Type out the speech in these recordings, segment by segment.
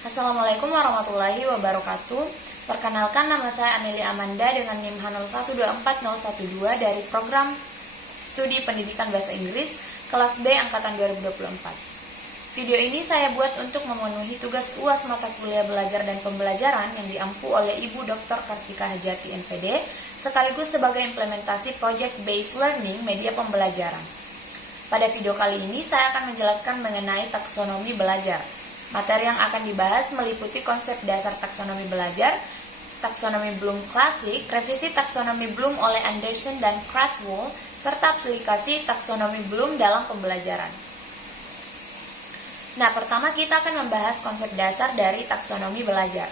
Assalamualaikum warahmatullahi wabarakatuh. Perkenalkan, nama saya Anelia Amanda dengan NIM H01240112 dari program Studi Pendidikan Bahasa Inggris kelas B angkatan 2024. Video ini saya buat untuk memenuhi tugas UAS mata kuliah belajar dan pembelajaran yang diampu oleh Ibu Dr. Kartika Hajati NPD, sekaligus sebagai implementasi Project Based Learning media pembelajaran. Pada video kali ini saya akan menjelaskan mengenai taksonomi belajar. Materi yang akan dibahas meliputi konsep dasar taksonomi belajar, taksonomi Bloom klasik, revisi taksonomi Bloom oleh Anderson dan Krathwohl, serta aplikasi taksonomi Bloom dalam pembelajaran. Nah, pertama kita akan membahas konsep dasar dari taksonomi belajar.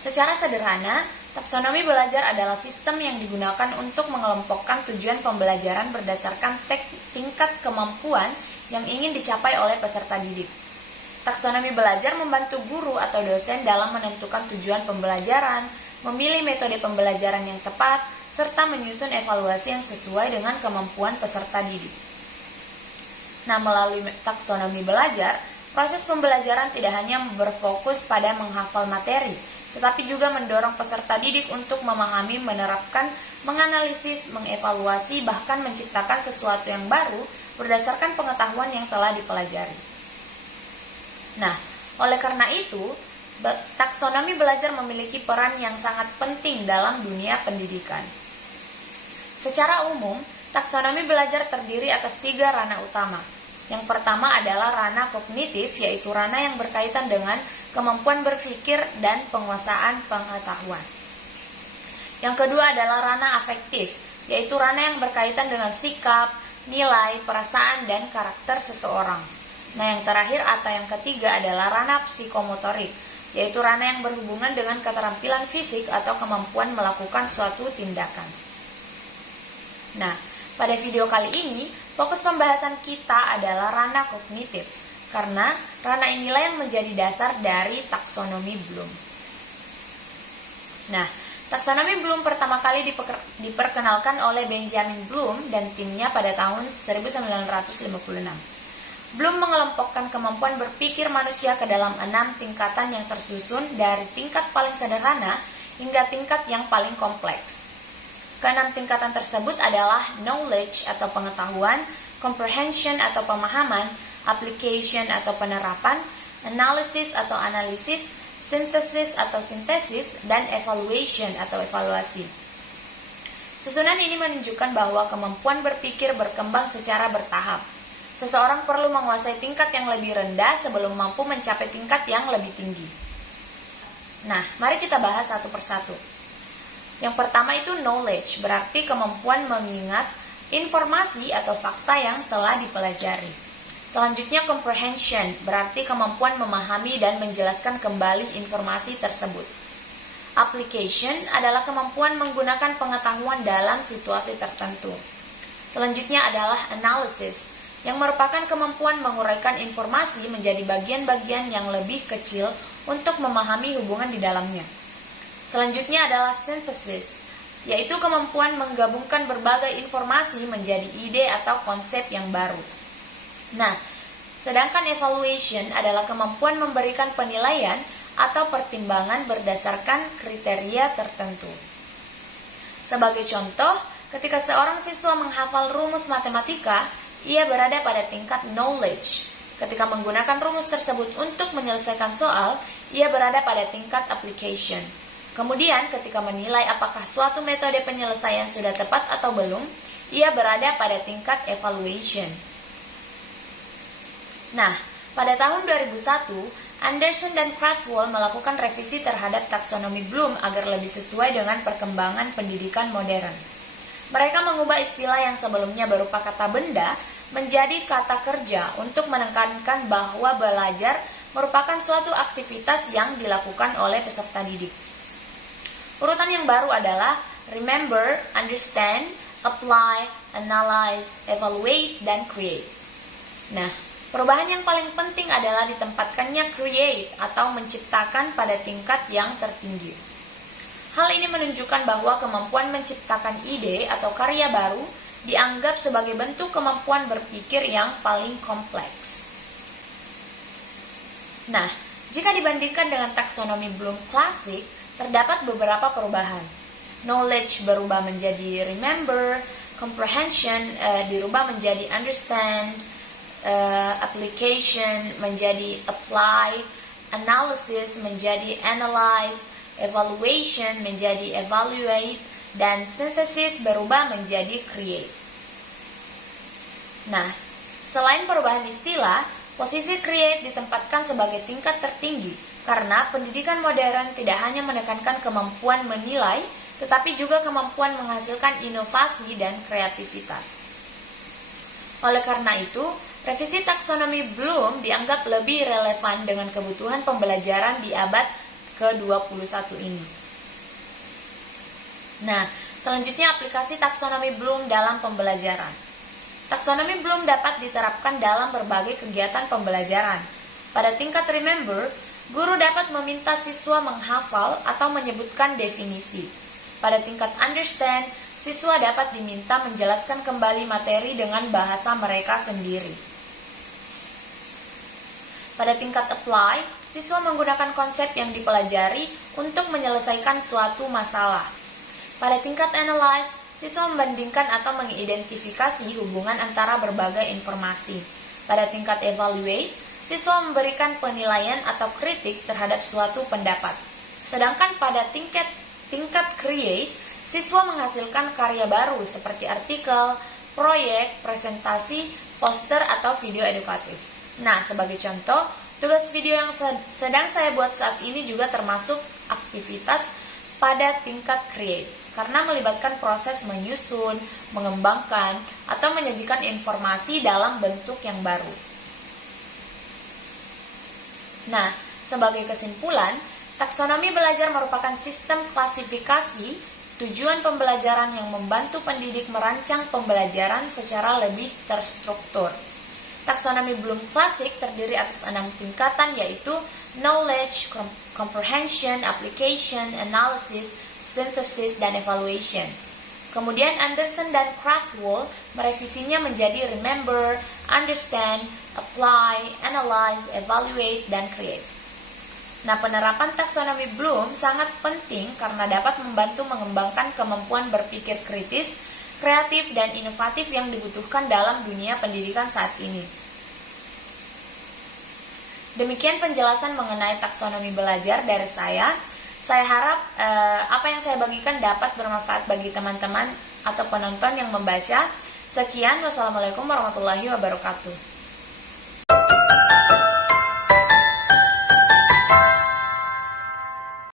Secara sederhana, taksonomi belajar adalah sistem yang digunakan untuk mengelompokkan tujuan pembelajaran berdasarkan tingkat kemampuan yang ingin dicapai oleh peserta didik. Taksonomi belajar membantu guru atau dosen dalam menentukan tujuan pembelajaran, memilih metode pembelajaran yang tepat, serta menyusun evaluasi yang sesuai dengan kemampuan peserta didik. Nah, melalui taksonomi belajar, proses pembelajaran tidak hanya berfokus pada menghafal materi, tetapi juga mendorong peserta didik untuk memahami, menerapkan, menganalisis, mengevaluasi, bahkan menciptakan sesuatu yang baru berdasarkan pengetahuan yang telah dipelajari. Nah, oleh karena itu, taksonomi belajar memiliki peran yang sangat penting dalam dunia pendidikan. Secara umum, taksonomi belajar terdiri atas 3 ranah utama. Yang pertama adalah ranah kognitif, yaitu ranah yang berkaitan dengan kemampuan berpikir dan penguasaan pengetahuan. Yang kedua adalah ranah afektif, yaitu ranah yang berkaitan dengan sikap, nilai, perasaan, dan karakter seseorang. Nah, yang terakhir atau yang ketiga adalah ranah psikomotorik, yaitu ranah yang berhubungan dengan keterampilan fisik atau kemampuan melakukan suatu tindakan. Nah, pada video kali ini, fokus pembahasan kita adalah ranah kognitif, karena ranah inilah yang menjadi dasar dari taksonomi Bloom. Nah, taksonomi Bloom pertama kali diperkenalkan oleh Benjamin Bloom dan timnya pada tahun 1956. Bloom mengelompokkan kemampuan berpikir manusia ke dalam 6 tingkatan yang tersusun dari tingkat paling sederhana hingga tingkat yang paling kompleks. Ke-6 tingkatan tersebut adalah knowledge atau pengetahuan, comprehension atau pemahaman, application atau penerapan, analysis atau analisis, synthesis atau sintesis, dan evaluation atau evaluasi. Susunan ini menunjukkan bahwa kemampuan berpikir berkembang secara bertahap. Seseorang perlu menguasai tingkat yang lebih rendah sebelum mampu mencapai tingkat yang lebih tinggi. Nah, mari kita bahas satu persatu. Yang pertama itu knowledge, berarti kemampuan mengingat informasi atau fakta yang telah dipelajari. Selanjutnya comprehension, berarti kemampuan memahami dan menjelaskan kembali informasi tersebut. Application adalah kemampuan menggunakan pengetahuan dalam situasi tertentu. Selanjutnya adalah analysis, yang merupakan kemampuan menguraikan informasi menjadi bagian-bagian yang lebih kecil untuk memahami hubungan di dalamnya. Selanjutnya adalah synthesis, yaitu kemampuan menggabungkan berbagai informasi menjadi ide atau konsep yang baru. Nah, sedangkan evaluation adalah kemampuan memberikan penilaian atau pertimbangan berdasarkan kriteria tertentu. Sebagai contoh, ketika seorang siswa menghafal rumus matematika, ia berada pada tingkat knowledge. Ketika menggunakan rumus tersebut untuk menyelesaikan soal, ia berada pada tingkat application. Kemudian, ketika menilai apakah suatu metode penyelesaian sudah tepat atau belum, ia berada pada tingkat evaluation. Nah, pada tahun 2001, Anderson dan Krathwohl melakukan revisi terhadap taksonomi Bloom agar lebih sesuai dengan perkembangan pendidikan modern. Mereka mengubah istilah yang sebelumnya berupa kata benda menjadi kata kerja untuk menekankan bahwa belajar merupakan suatu aktivitas yang dilakukan oleh peserta didik. Urutan yang baru adalah remember, understand, apply, analyze, evaluate, dan create. Nah, perubahan yang paling penting adalah ditempatkannya create atau menciptakan pada tingkat yang tertinggi. Hal ini menunjukkan bahwa kemampuan menciptakan ide atau karya baru dianggap sebagai bentuk kemampuan berpikir yang paling kompleks. Nah, Jika dibandingkan dengan taksonomi Bloom klasik, terdapat beberapa perubahan. Knowledge berubah menjadi remember, comprehension dirubah menjadi understand, application menjadi apply, analysis menjadi analyze, evaluation menjadi evaluate, dan synthesis berubah menjadi create. Nah, selain perubahan istilah, posisi create ditempatkan sebagai tingkat tertinggi karena pendidikan modern tidak hanya menekankan kemampuan menilai, tetapi juga kemampuan menghasilkan inovasi dan kreativitas. Oleh karena itu, revisi taksonomi Bloom dianggap lebih relevan dengan kebutuhan pembelajaran di abad ke-21 ini. Nah, selanjutnya aplikasi taksonomi Bloom dalam pembelajaran. Taksonomi Bloom dapat diterapkan dalam berbagai kegiatan pembelajaran. Pada tingkat remember, guru dapat meminta siswa menghafal atau menyebutkan definisi. Pada tingkat understand, siswa dapat diminta menjelaskan kembali materi dengan bahasa mereka sendiri. Pada tingkat apply, siswa menggunakan konsep yang dipelajari untuk menyelesaikan suatu masalah. Pada tingkat analyze, siswa membandingkan atau mengidentifikasi hubungan antara berbagai informasi. Pada tingkat evaluate, siswa memberikan penilaian atau kritik terhadap suatu pendapat. Sedangkan pada tingkat create, siswa menghasilkan karya baru seperti artikel, proyek, presentasi, poster, atau video edukatif. Nah, sebagai contoh, tugas video yang sedang saya buat saat ini juga termasuk aktivitas pada tingkat create, karena melibatkan proses menyusun, mengembangkan, atau menyajikan informasi dalam bentuk yang baru. Nah, sebagai kesimpulan, taksonomi belajar merupakan sistem klasifikasi tujuan pembelajaran yang membantu pendidik merancang pembelajaran secara lebih terstruktur. Taksonomi Bloom klasik terdiri atas 6 tingkatan, yaitu knowledge, comprehension, application, analysis, synthesis, dan evaluation. Kemudian Anderson dan Krathwohl merevisinya menjadi remember, understand, apply, analyze, evaluate, dan create. Nah, penerapan taksonomi Bloom sangat penting karena dapat membantu mengembangkan kemampuan berpikir kritis, kreatif, dan inovatif yang dibutuhkan dalam dunia pendidikan saat ini. Demikian penjelasan mengenai taksonomi belajar dari saya. Saya harap apa yang saya bagikan dapat bermanfaat bagi teman-teman atau penonton yang membaca. Sekian, wassalamualaikum warahmatullahi wabarakatuh.